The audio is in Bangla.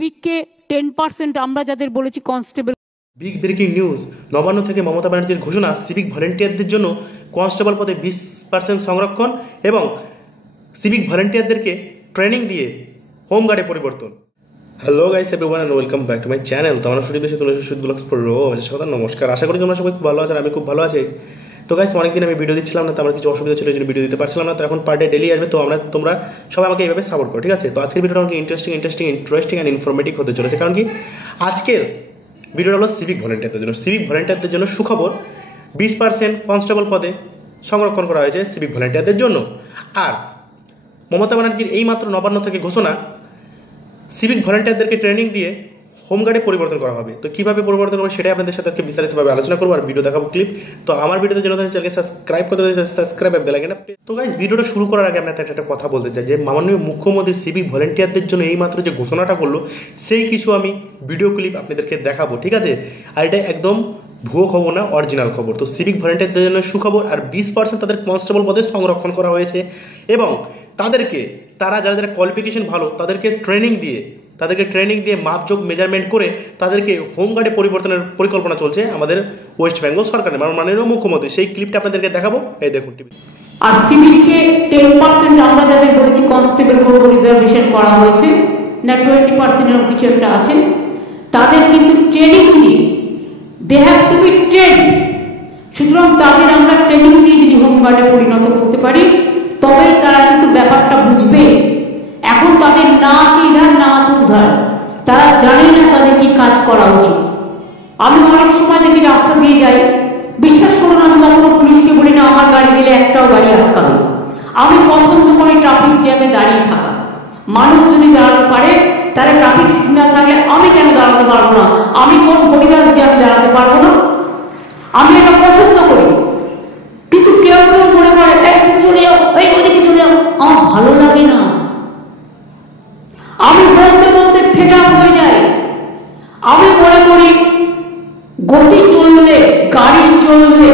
সিভিককে 10% আমরা যাদের বলেছি constable. Big breaking news, Nabanna থেকে মমতা ব্যানার্জির ঘোষণা, সিভিক ভলেন্টিয়ারদের জন্য কনস্টেবল পদে 20% সংরক্ষণ এবং সিভিক ভলেন্টিয়ারদেরকে ট্রেনিং দিয়ে হোমগার্ডে পরিবর্তন। Hello guys everyone and welcome back to my channel. তো আমরা শুরু বেশি তোমরা শুধু ব্লগস প্রো সাথে নমস্কার। আশা করি তোমরা সবাই খুব ভালো আছো, আমি খুব ভালো আছি। তো গাইস অনেকদিন আমি ভিডিও দিচ্ছিলাম না, তো আমার কিছু অসুবিধা ছিল, এই জন্য ভিডিও দিতে পারছিলাম না। তো এখন পার ডে ডেলি আসবে, তো তোমরা সবাই আমাকে এইভাবে সাপোর্ট করো, ঠিক আছে? তো আজকের ভিডিওটা আমাকে ইন্টারেস্টিং অ্যান্ড ইনফরমেটিভ হতে চলেছে, কারণ কি আজকের ভিডিওটা হলো সিভিক ভলেন্টিয়ারদের জন্য। সিভিক ভলেন্টিয়ারদের জন্য সুখবর, 20% কনস্টেবল পদে সংরক্ষণ করা হয়েছে সিভিক ভলেন্টিয়ারদের জন্য। আর মমতা ব্যানার্জির এইমাত্র নবান্ন থেকে ঘোষণা, সিভিক ভলেন্টিয়ারদেরকে ট্রেনিং দিয়ে হোমগার্ডে পরিবর্তন করা হবে। তো কীভাবে পরিবর্তন করবে সেটাই আপনাদের সাথে আজকে বিস্তারিতভাবে আলোচনা করবো, আর ভিডিও দেখাবো ক্লিপ। তো আমার ভিডিওতে জন্য চ্যানেলকে সাবস্ক্রাইব করতে সাবস্ক্রাইব বেল আইকন। তো গাইস ভিডিওটা শুরু করার আগে আপনাদের একটা কথা বলতে চাই যে মাননীয় মুখ্যমন্ত্রী সিভিক ভলেন্টিয়ারদের জন্য এইমাত্র যে ঘোষণাটা করলো, সেই কিছু আমি ভিডিও ক্লিপ আপনাদেরকে দেখাবো, ঠিক আছে? আর এটা একদম ভুয়ো খবর না, অরিজিনাল খবর। তো সিভিক ভলেন্টিয়ারদের জন্য সুখবর, আর 20% তাদের কনস্টেবল পদে সংরক্ষণ করা হয়েছে এবং তারা যারা কোয়ালিফিকেশন ভালো তাদেরকে ট্রেনিং দিয়ে মাপজোক মেজারমেন্ট করে তাদেরকে হোমগার্ডে পরিবর্তনের পরিকল্পনা চলছে আমাদের ওয়েস্ট বেঙ্গল সরকারের মাননীয় মুখ্যমন্ত্রী। সেই ক্লিপটা আপনাদেরকে দেখাবো, এই দেখুন টিভি। আর সিভিককে 10% আমরা যাদের বলেছি কনস্টেবল করবো, রিজার্ভেশন করা হয়েছে না, 20% এরকম কিছু একটা আছে, তাদের কিন্তু ট্রেনিং দিয়ে they have to be trained. সুতরাং তাদের আমরা ট্রেনিং দিয়ে যদি হোমগার্ডে পরিণত করতে পারি তবেই তারা কিন্তু ব্যাপারটা বুঝবে। এখন তাদের না আছে ইধার না আছে উধার, তারা জানে না তাদের কি কাজ করা উচিত। আমি অনেক সময় দেখি রাস্তা দিয়ে যাই, বিশ্বাস করুন আমি কখনো পুলিশকে বলি না আমার গাড়ি গেলে একটাও গাড়ি আটকাবে। আমি পছন্দ করি ট্রাফিক জ্যামে দাঁড়িয়ে থাকা। মানুষ যদি দাঁড়াতে পারে তাহলে ট্রাফিক সিগন্যাল থাকলে আমি কেন দাঁড়াতে পারবো না? আমি কোন বডিগার্ড যে আমি দাঁড়াতে পারবো না? আমি এটা পছন্দ করি। কিন্তু কেউ মনে করে তুমি চলে যাও, ওইদিকে চলে যাও, আমার ভালো লাগে না। আমি বলতে বলতে ফেড আপ হয়ে যাই। আমি মনে করি গতি চললে, গাড়ি চললে